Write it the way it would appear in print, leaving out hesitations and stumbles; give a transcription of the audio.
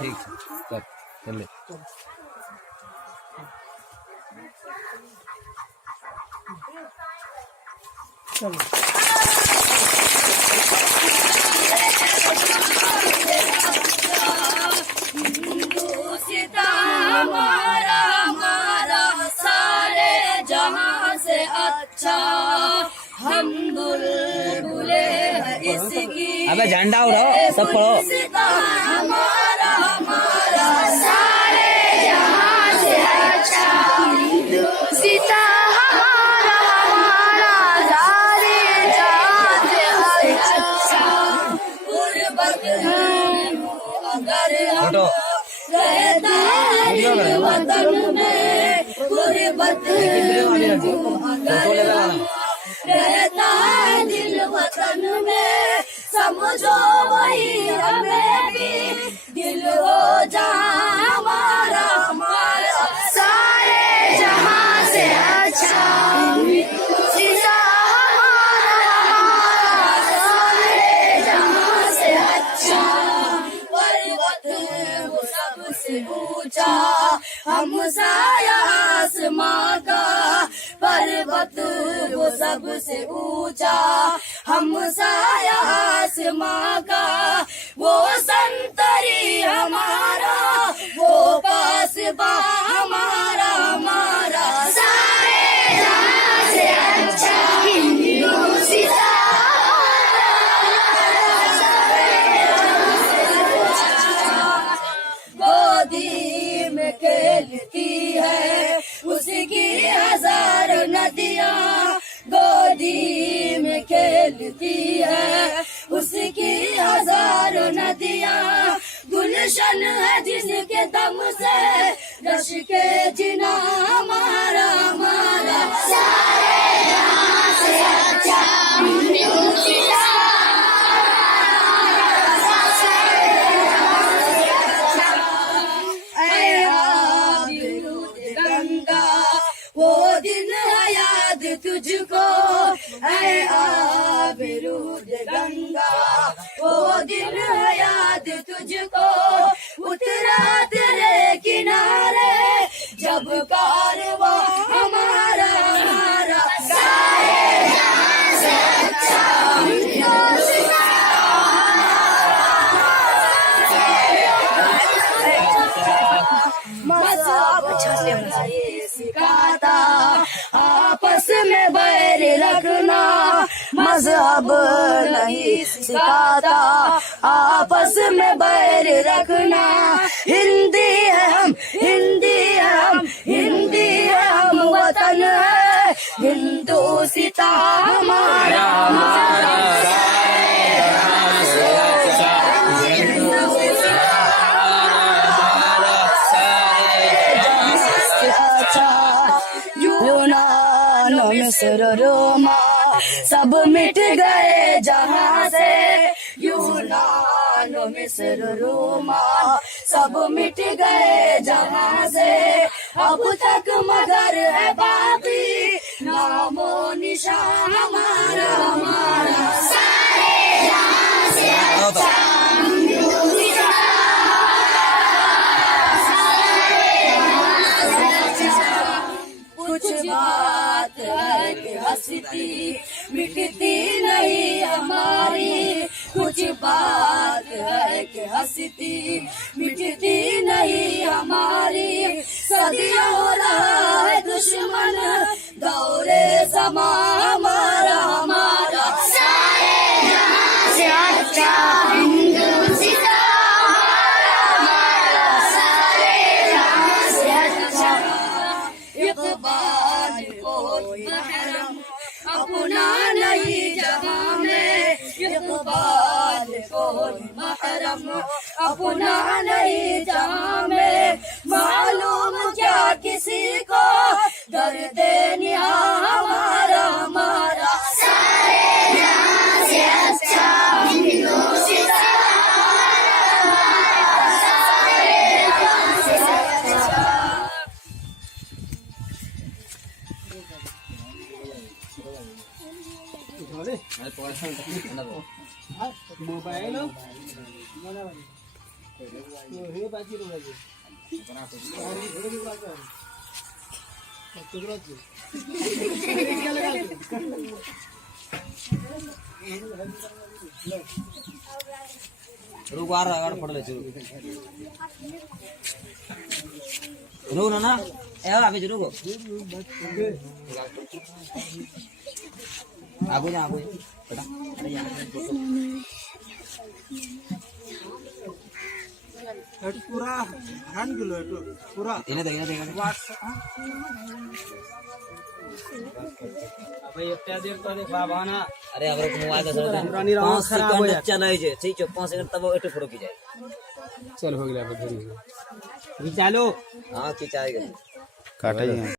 ठीक है चल चलो हमारा हमारा सारे जहां से अच्छा हम बुलबुले हैं इसकी। अबे झंडा उड़ाओ सब पढ़ो। हमारा हमारा सारे जहां से अच्छा सीता हमारा हमारा सारे जहां से अच्छा गुरबत अगर हम रहता है दिल वतन में गुरबत रहता है दिल वतन में समझो वही हमें भी दिल हो जहाँ हमारा हमारा सारे जहाँ से अच्छा सीता हमारा हमारा सारे जहाँ से अच्छा पर्वत वो सबसे ऊंचा हम साया आसमां का पर्वत वो सबसे ऊंचा हम साया आसमां का वो संतरी हमारा वो पासबा हमारा हमारा सारे जहां से अच्छा हिंदू सीता गोदी में खेलती है उसकी हजार नदियाँ गोदी में खेलती है उसकी हजार नदियाँ गुलशन है जिसके दम से रश के जिना हमारा हमारा सारे जहां से अच्छा गंगा वो दिन है याद तुझको ऐ आबिरूद गंगा वो दिन है याद तुझको उतरा तेरे किनारे जब कारवां हमारा हमारा सारे जहां से अच्छा मज़हब सिखाता आपस में बैर रखना मज़हब नहीं सिखाता आपस में बैर रखना हिंदी है हम हिंदी है हम हिंदी है हम वतन है हिंदू सीता हमारा हमारा यूनान मिस्र रोमा सब मिट गए जहां से यूनान मिस्र रोमा सब मिट गए जहां से अब तक मगर है बाकी नामो निशान हमारा हमारा सारे जहां से अच्छा कुछ बात है कि हंसती मिटती नहीं हमारी कुछ बात है कि हंसती मिटती नहीं हमारी सदियों हो रहा है दुश्मन दौरे समा हमारा हमारा सारे जहां से अच्छा हिंदू सीता हमारा सारे जहां से अच्छा इक़बाल कोई महरम अपना नहीं जहां में इक़बाल कोई महरम अपना नहीं जहां में मालूम क्या किसी को दर्द निहा हमारा हमारा सारे जहां से अच्छा हिंदू सीता सारे जहां से अच्छा मोबाइल रुको आ रहा है पड़ ले रुको ना ए अभी रुको आगो जा बेटा अरे यार पूरा हन गेलो पूरा इन्हें देख भाई एकटा देर तो देख बाबा ना अरे हमरा को मोबाइल का रानी राव 5 खराब हो सेकंड चलाइ जे ठीक है 5 सेकंड तब एटो फोटो की जाए चल हो गया फिर चालो हां की चाहेगा काटा ही है।